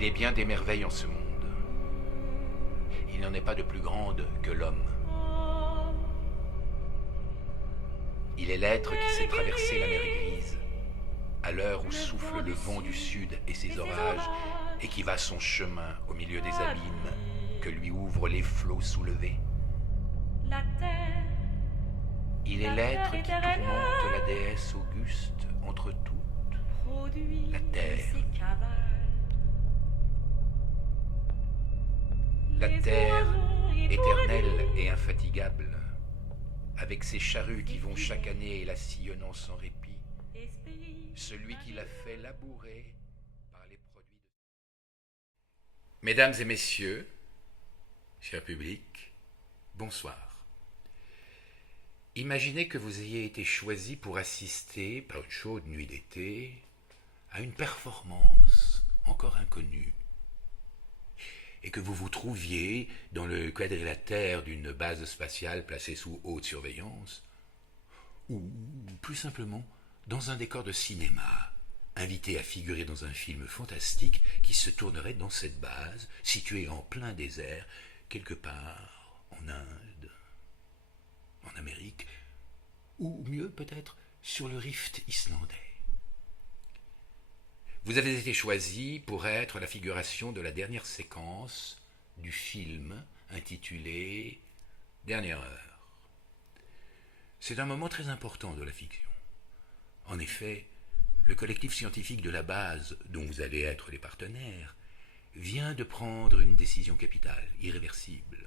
Il est bien des merveilles en ce monde. Il n'en est pas de plus grande que l'homme. Il est l'être qui sait traverser la mer grise, à l'heure où souffle le vent du sud et ses orages, et qui va son chemin au milieu des abîmes que lui ouvrent les flots soulevés. Il est l'être qui tourmente la déesse auguste entre toutes, la terre. La terre, éternelle et infatigable, avec ses charrues qui vont chaque année la sillonnant sans répit, celui qui l'a fait labourer par les produits de... Mesdames et messieurs, cher public, bonsoir. Imaginez que vous ayez été choisi pour assister, par une chaude nuit d'été, à une performance encore inconnue, et que vous vous trouviez dans le quadrilatère d'une base spatiale placée sous haute surveillance, ou plus simplement dans un décor de cinéma, invité à figurer dans un film fantastique qui se tournerait dans cette base, située en plein désert, quelque part en Inde, en Amérique, ou mieux peut-être sur le rift islandais. Vous avez été choisi pour être la figuration de la dernière séquence du film intitulé « Dernière heure ». C'est un moment très important de la fiction. En effet, le collectif scientifique de la base, dont vous allez être les partenaires, vient de prendre une décision capitale, irréversible.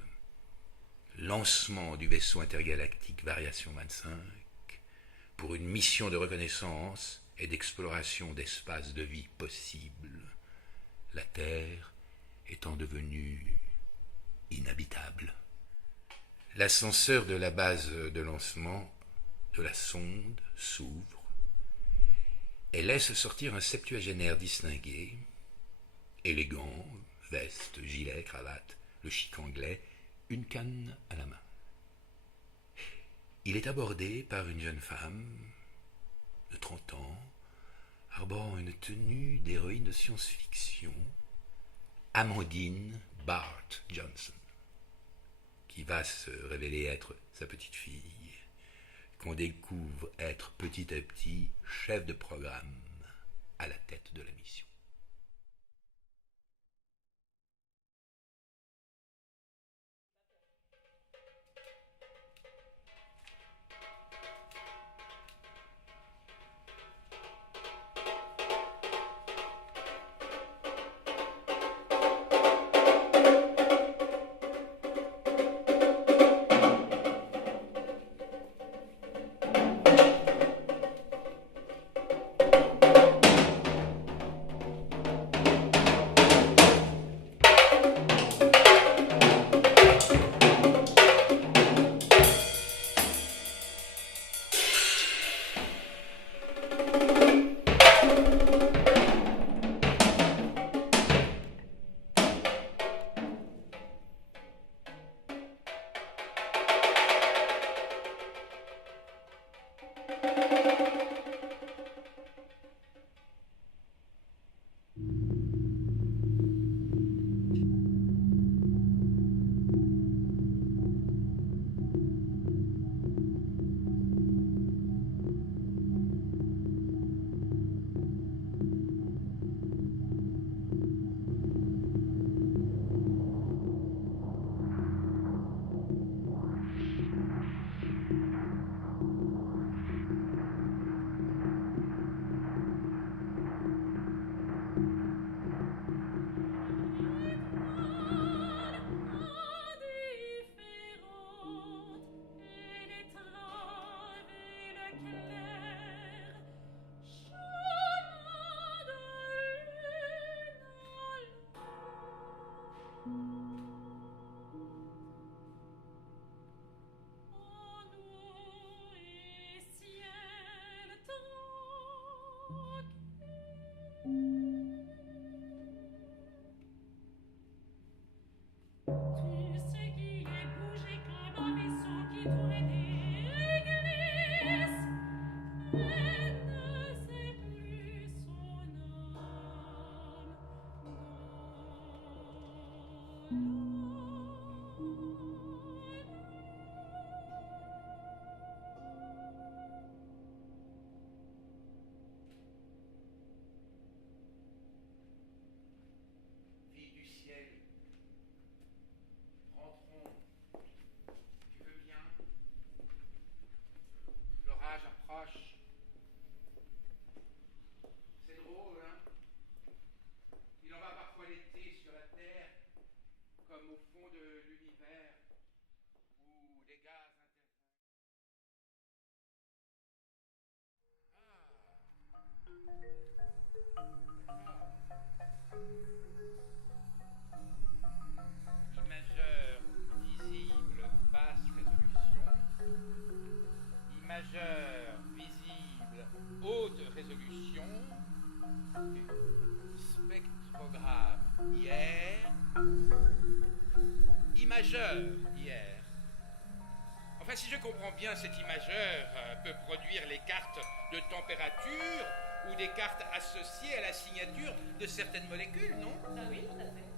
Lancement du vaisseau intergalactique Variation 25 pour une mission de reconnaissance et d'exploration d'espaces de vie possibles, la Terre étant devenue inhabitable. L'ascenseur de la base de lancement de la sonde s'ouvre et laisse sortir un septuagénaire distingué, élégant, veste, gilet, cravate, le chic anglais, une canne à la main. Il est abordé par une jeune femme de 30 ans, arborant une tenue d'héroïne de science-fiction, Amandine Bart Johnson, qui va se révéler être sa petite fille, qu'on découvre être petit à petit chef de programme à la tête de la mission. Ah, j'approche. C'est drôle, hein? Il en va parfois l'été sur la Terre, comme au fond de l'univers, où les gaz interviennent. Imageur visible, basse résolution. Imageur visible, haute résolution. Spectrogramme hier. Imageur hier. Enfin, si je comprends bien, cet imageur peut produire les cartes de température ou des cartes associées à la signature de certaines molécules, non? Ah oui, tout à fait.